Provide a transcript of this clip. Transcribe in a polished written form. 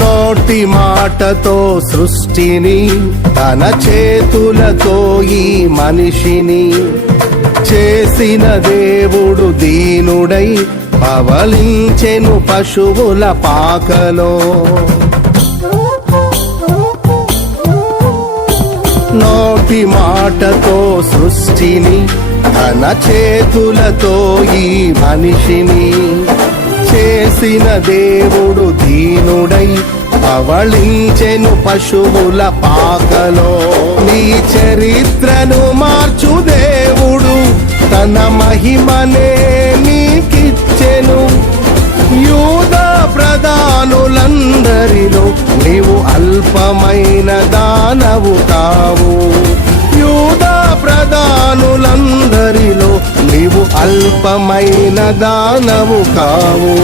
నోటి మాటతో సృష్టిని తన చేతులతో ఈ మనిషిని చేసిన దేవుడు దీనుడై పవలించెను పశువుల పాకలో. నోటి మాటతో సృష్టిని తన చేతులతో ఈ మనిషిని చేసిన దేవుడు దీనుడై పవళించెను పశువుల పాకలో. నీ చరిత్రను మార్చు దేవుడు తన మహిమనే నీకిచ్చెను. యూదా ప్రధానులందరిలో నీవు అల్పమైన దానవు కావు. యూదా ప్రధానులందరిలో నీవు అల్పమైన దానవు కావు.